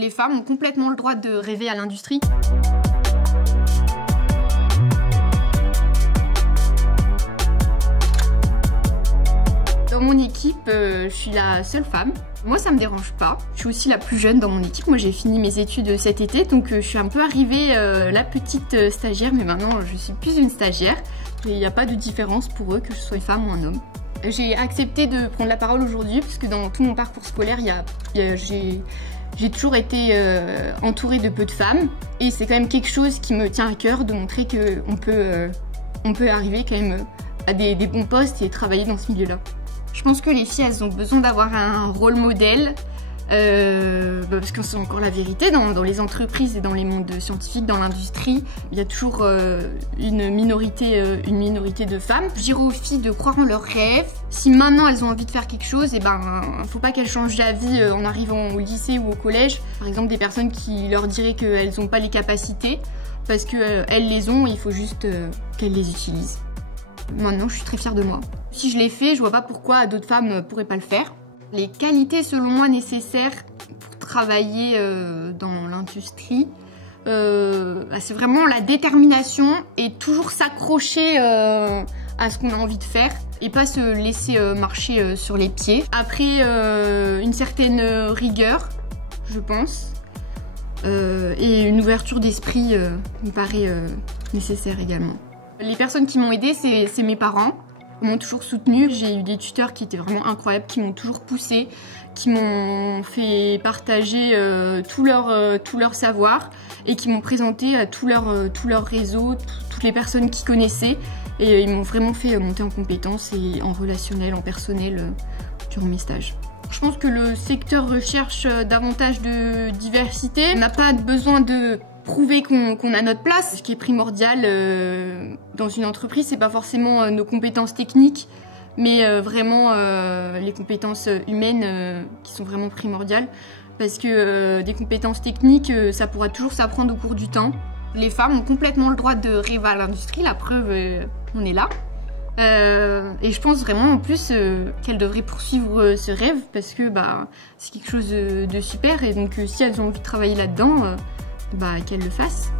Les femmes ont complètement le droit de rêver à l'industrie. Dans mon équipe, je suis la seule femme. Moi, ça me dérange pas. Je suis aussi la plus jeune dans mon équipe. Moi, j'ai fini mes études cet été, donc je suis un peu arrivée la petite stagiaire, mais maintenant, je suis plus une stagiaire. Il n'y a pas de différence pour eux que je sois une femme ou un homme. J'ai accepté de prendre la parole aujourd'hui, parce que dans tout mon parcours scolaire, j'ai toujours été entourée de peu de femmes. Et c'est quand même quelque chose qui me tient à cœur, de montrer qu'on peut arriver quand même à des bons postes et travailler dans ce milieu-là. Je pense que les filles, elles ont besoin d'avoir un rôle modèle, parce que c'est encore la vérité, dans les entreprises et dans les mondes scientifiques, dans l'industrie, il y a toujours une minorité de femmes. Je dirais aux filles de croire en leurs rêves. Si maintenant elles ont envie de faire quelque chose, faut pas qu'elles changent d'avis en arrivant au lycée ou au collège. Par exemple, des personnes qui leur diraient qu'elles n'ont pas les capacités, parce qu'elles les ont, il faut juste qu'elles les utilisent. Maintenant, je suis très fière de moi. Si je l'ai fait, je vois pas pourquoi d'autres femmes ne pourraient pas le faire. Les qualités, selon moi, nécessaires pour travailler dans l'industrie, c'est vraiment la détermination et toujours s'accrocher à ce qu'on a envie de faire et pas se laisser marcher sur les pieds. Après, une certaine rigueur, je pense, et une ouverture d'esprit me paraît nécessaire également. Les personnes qui m'ont aidée, c'est mes parents. Ils m'ont toujours soutenue. J'ai eu des tuteurs qui étaient vraiment incroyables, qui m'ont toujours poussée, qui m'ont fait partager tout leur savoir et qui m'ont présenté à tout leur réseau, toutes les personnes qu'ils connaissaient. Et ils m'ont vraiment fait monter en compétences et en relationnel, en personnel durant mes stages. Je pense que le secteur recherche davantage de diversité. On n'a pas besoin de prouver qu'on a notre place. Ce qui est primordial dans une entreprise, c'est pas forcément nos compétences techniques, mais vraiment les compétences humaines qui sont vraiment primordiales. Parce que des compétences techniques, ça pourra toujours s'apprendre au cours du temps. Les femmes ont complètement le droit de rêver à l'industrie, la preuve, on est là. Et je pense vraiment en plus qu'elles devraient poursuivre ce rêve parce que c'est quelque chose de super et donc si elles ont envie de travailler là-dedans, qu'elles le fassent.